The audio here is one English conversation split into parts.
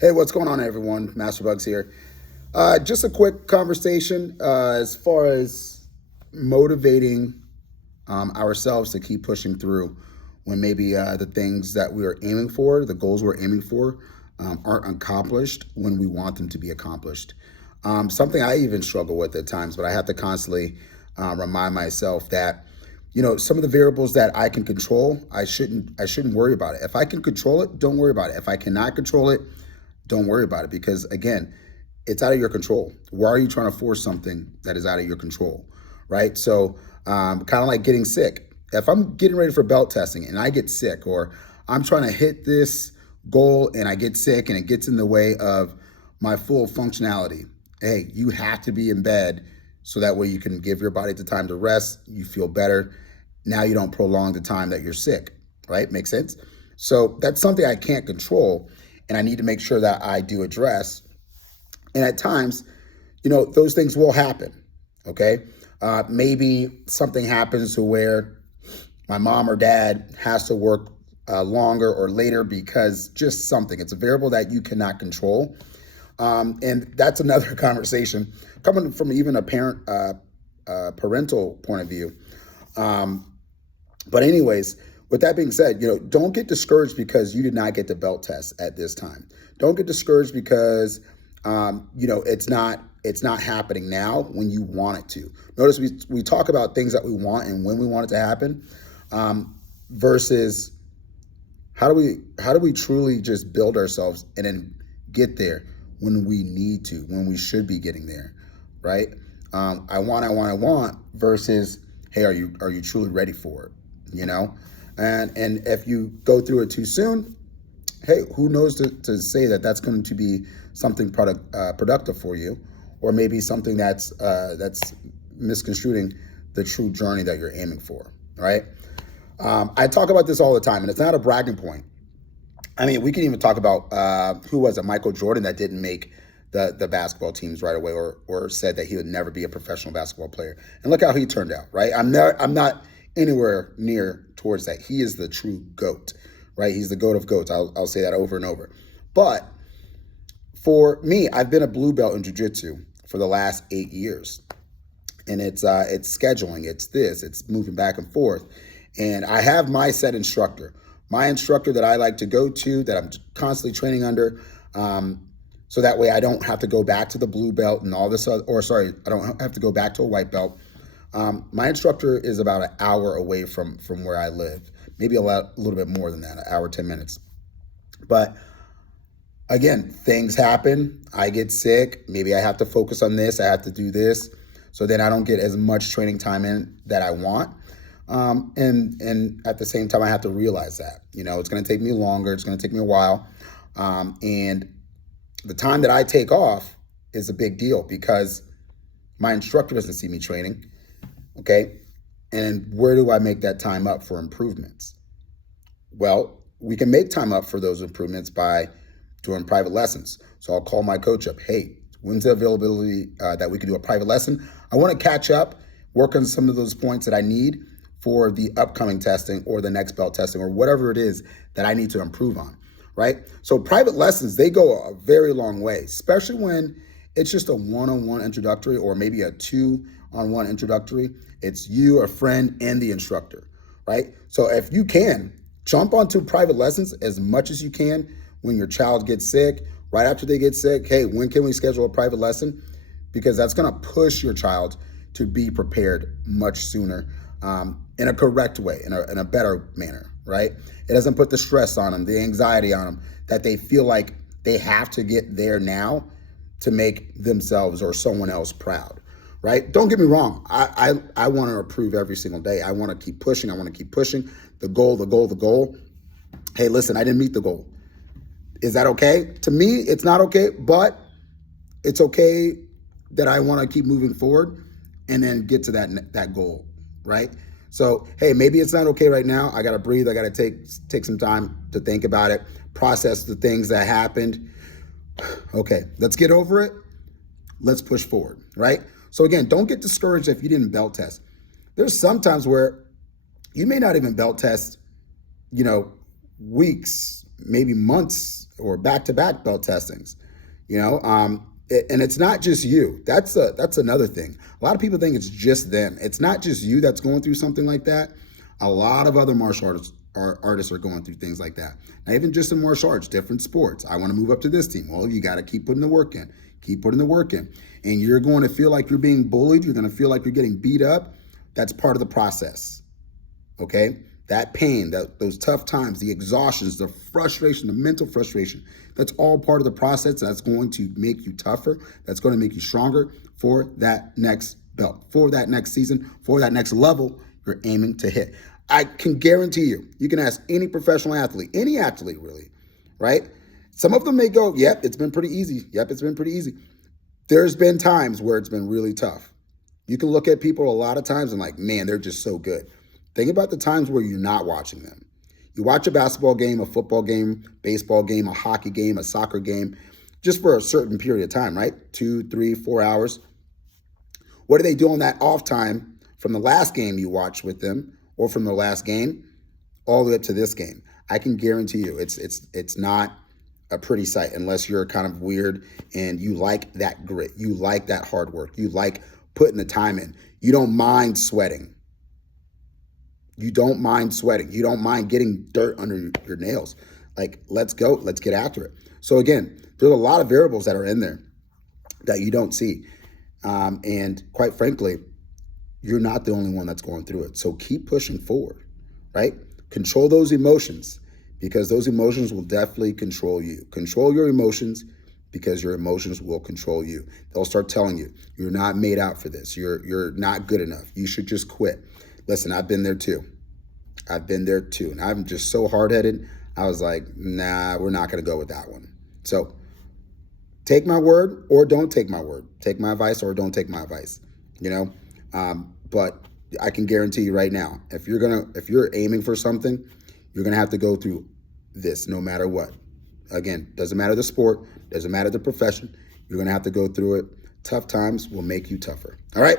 Hey, what's going on, everyone? Master Bugs here. Just a quick conversation as far as motivating ourselves to keep pushing through when maybe the things that we are aiming for, the goals we're aiming for, aren't accomplished when we want them to be accomplished. Something I even struggle with at times, but I have to constantly remind myself that some of the variables that I can control, I shouldn't worry about it. If I can control it, don't worry about it. If I cannot control it, don't worry about it, because again, it's out of your control. Why are you trying to force something that is out of your control, right? So kind of like getting sick. If I'm getting ready for belt testing and I get sick, or I'm trying to hit this goal and I get sick and it gets in the way of my full functionality, hey, you have to be in bed so that way you can give your body the time to rest, you feel better. Now you don't prolong the time that you're sick, right? Makes sense? So that's something I can't control, and I need to make sure that I do address. And at times, those things will happen, okay? Maybe something happens to where my mom or dad has to work longer or later because just something. It's a variable that you cannot control. And that's another conversation coming from even a parental point of view. But anyways, with that being said, don't get discouraged because you did not get the belt test at this time. Don't get discouraged because it's not happening now when you want it to. Notice we talk about things that we want and when we want it to happen, versus how do we truly just build ourselves and then get there when we need to, when we should be getting there, right? I want versus, hey, are you truly ready for it? And if you go through it too soon, hey, who knows to say that that's going to be something productive for you, or maybe something that's misconstruing the true journey that you're aiming for, right? I talk about this all the time, and it's not a bragging point. I mean, we can even talk about who was it, Michael Jordan, that didn't make the basketball teams right away, or said that he would never be a professional basketball player. And look how he turned out, right? I'm not anywhere near towards that. He is the true GOAT, right? He's the GOAT of GOATs. I'll say that over and over. But for me, I've been a blue belt in jiu-jitsu for the last 8 years. And it's scheduling, it's moving back and forth. And I have my set instructor that I like to go to, that I'm constantly training under, so that way I don't have to go back to the blue belt and all this I don't have to go back to a white belt. My instructor is about an hour away from where I live, maybe a little bit more than that, an hour, 10 minutes. But again, things happen. I get sick. Maybe I have to focus on this. I have to do this. So then I don't get as much training time in that I want. And at the same time, I have to realize that, it's going to take me longer. It's going to take me a while. And the time that I take off is a big deal because my instructor doesn't see me training. Okay. And where do I make that time up for improvements? Well, we can make time up for those improvements by doing private lessons. So I'll call my coach up. Hey, when's the availability that we can do a private lesson? I want to catch up, work on some of those points that I need for the upcoming testing or the next belt testing or whatever it is that I need to improve on, right? So private lessons, they go a very long way, especially when it's just a one-on-one introductory or maybe a two-on-one introductory. It's you, a friend, and the instructor, right? So if you can, jump onto private lessons as much as you can when your child gets sick, right after they get sick. Hey, when can we schedule a private lesson? Because that's going to push your child to be prepared much sooner, in a correct way, in a better manner, right? It doesn't put the stress on them, the anxiety on them, that they feel like they have to get there now to make themselves or someone else proud, right? Don't get me wrong. I want to improve every single day. I want to keep pushing. I want to keep pushing the goal. Hey, listen, I didn't meet the goal. Is that okay? To me, it's not okay, but it's okay that I want to keep moving forward and then get to that goal, right? So, hey, maybe it's not okay right now. I got to breathe. I got to take some time to think about it, process the things that happened. Okay, let's get over it. Let's push forward, right? So again, don't get discouraged if you didn't belt test. There's some times where you may not even belt test, weeks, maybe months or back-to-back belt testings. You know, and it's not just you. That's another thing. A lot of people think it's just them. It's not just you that's going through something like that. A lot of other martial artists are going through things like that. Not even just in martial arts, different sports. I want to move up to this team. Well, you got to keep putting the work in. Keep putting the work in. And you're going to feel like you're being bullied. You're going to feel like you're getting beat up. That's part of the process. Okay? That pain, those tough times, the exhaustions, the frustration, the mental frustration, that's all part of the process. That's going to make you tougher. That's going to make you stronger for that next belt, for that next season, for that next level you're aiming to hit. I can guarantee you can ask any professional athlete, any athlete really, right? Some of them may go, yep, it's been pretty easy. Yep, it's been pretty easy. There's been times where it's been really tough. You can look at people a lot of times and like, man, they're just so good. Think about the times where you're not watching them. You watch a basketball game, a football game, baseball game, a hockey game, a soccer game, just for a certain period of time, right? 2, 3, 4 hours. What do they do on that off time from the last game you watched with them or from the last game all the way up to this game? I can guarantee you it's not a pretty sight unless you're kind of weird and you like that grit. You like that hard work. You like putting the time in. You don't mind sweating. You don't mind sweating. You don't mind getting dirt under your nails. Like, let's go. Let's get after it. So again, there's a lot of variables that are in there that you don't see. And quite frankly, you're not the only one that's going through it. So keep pushing forward, right? Control those emotions because those emotions will definitely control you. Control your emotions because your emotions will control you. They'll start telling you, you're not made out for this. You're not good enough. You should just quit. Listen, I've been there too. And I'm just so hard-headed. I was like, nah, we're not going to go with that one. So take my word or don't take my word. Take my advice or don't take my advice, you know? But I can guarantee you right now, if you're aiming for something, you're going to have to go through this no matter what. Again, doesn't matter the sport, doesn't matter the profession. You're going to have to go through it. Tough times will make you tougher. All right?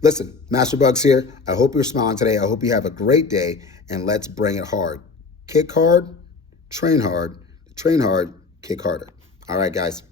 Listen, Master Bugs here. I hope you're smiling today. I hope you have a great day, and let's bring it hard. Kick hard, train hard, kick harder. All right, guys.